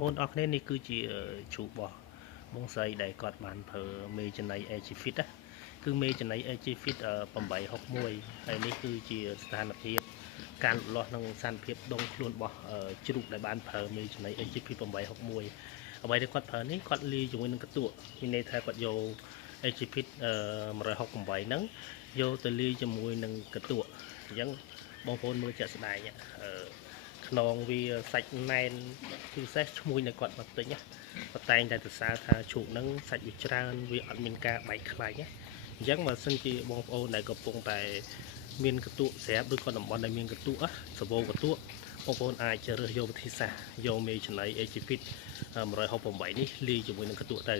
បងប្អូនអរគ្នានេះគឺជាជ្រូករបស់បងស្រីដែលគាត់បានប្រើមេចំណី AG Fit ណាគឺមេចំណី AG Fit 861ហើយនេះគឺជាស្ថានភាពការលូតលាស់និងស្ថានភាពដងខ្លួនរបស់ជ្រូកដែលបានប្រើមេចំណី AG Fit 861អ្វីដែលគាត់ប្រើនេះគាត់លាយជាមួយនឹងកន្ទក់មានន័យថាគាត់យក AG Fit 168ហ្នឹងយកទៅលាយជាមួយនឹងកន្ទក់អញ្ចឹងបងប្អូនមើលជាក់ស្ដែងខ្នងវាសាច់ណែនពិសេសឈ្មោះនៅគាត់មកទិញណាគាត់តែងតែសរសើរថាជ្រូកហ្នឹងសាច់វាច្រើនវាអត់មានការបែកខ្លាញ់ណាអញ្ចឹងបើសិនជាបងប្អូនដែលកំពុងតែមានកន្ទក់ស្រាប់ឬក៏តំបន់ដែលមានកន្ទក់សបោកន្ទក់បងប្អូនអាចជ្រើសយកវិធីសាស្ត្រយកមេចំណី AG Fit 168នេះលាយជាមួយនឹងកន្ទក់ទៅ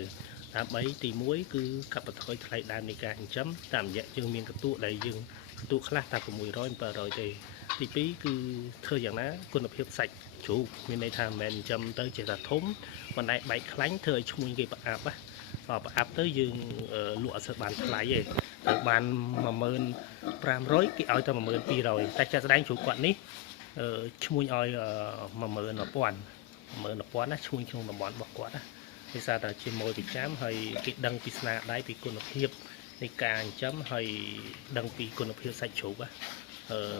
ដើម្បីទី1គឺកាត់បន្ថយថ្លៃដើមនៃការចិញ្ចឹមតាមរយៈយើងមានកន្ទក់ដែលយើងកន្ទក់ខ្លះតែ600 700ទេទី2គឺធ្វើយ៉ាងណាគុណភាពសាច់ជ្រូកមានន័យថាមិនមែនចិញ្ចឹមទៅចេះតែធំមិនដែលបែកខ្លាញ់ធ្វើឲ្យឈ្មោះគេប្រអាប់ណាប្រអាប់ទៅយើងលក់អត់សូវបានថ្លៃទេទៅបាន15000គេឲ្យតែ12000តែចាក់ស្ដែងជ្រូកគាត់នេះឈ្មោះឲ្យ11000ណាឈ្មោះក្នុងតំបន់របស់គាត់ណាដោយសារតែជាម៉ូយពីចាំហើយគេដឹងពីស្នាដៃពីគុណភាពនៃការចិញ្ចឹមហើយដឹងពីគុណភាពសាច់ជ្រូក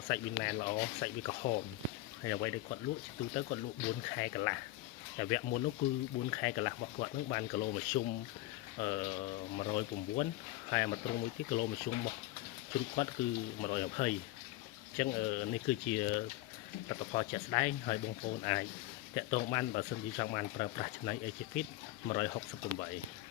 សាច់វាណែនល្អសាច់វាក្រហមហើយអ្វីដែលគាត់លក់ជាទូទៅគាត់លក់4ខែកន្លះតែវគ្គមុននោះគឺ4ខែកន្លះរបស់គាត់នឹងបានគីឡូមធ្យម109ហើយមកត្រង់មួយទៀតគីឡូមធ្យមរបស់ជ្រូកគាត់គឺ120អញ្ចឹងនេះគឺជាលទ្ធផលជាក់ស្ដែងហើយបងប្អូនអាចតាក់ទងបានបើសិនជាចង់បានប្រើប្រាស់ចំណី AG Fit 168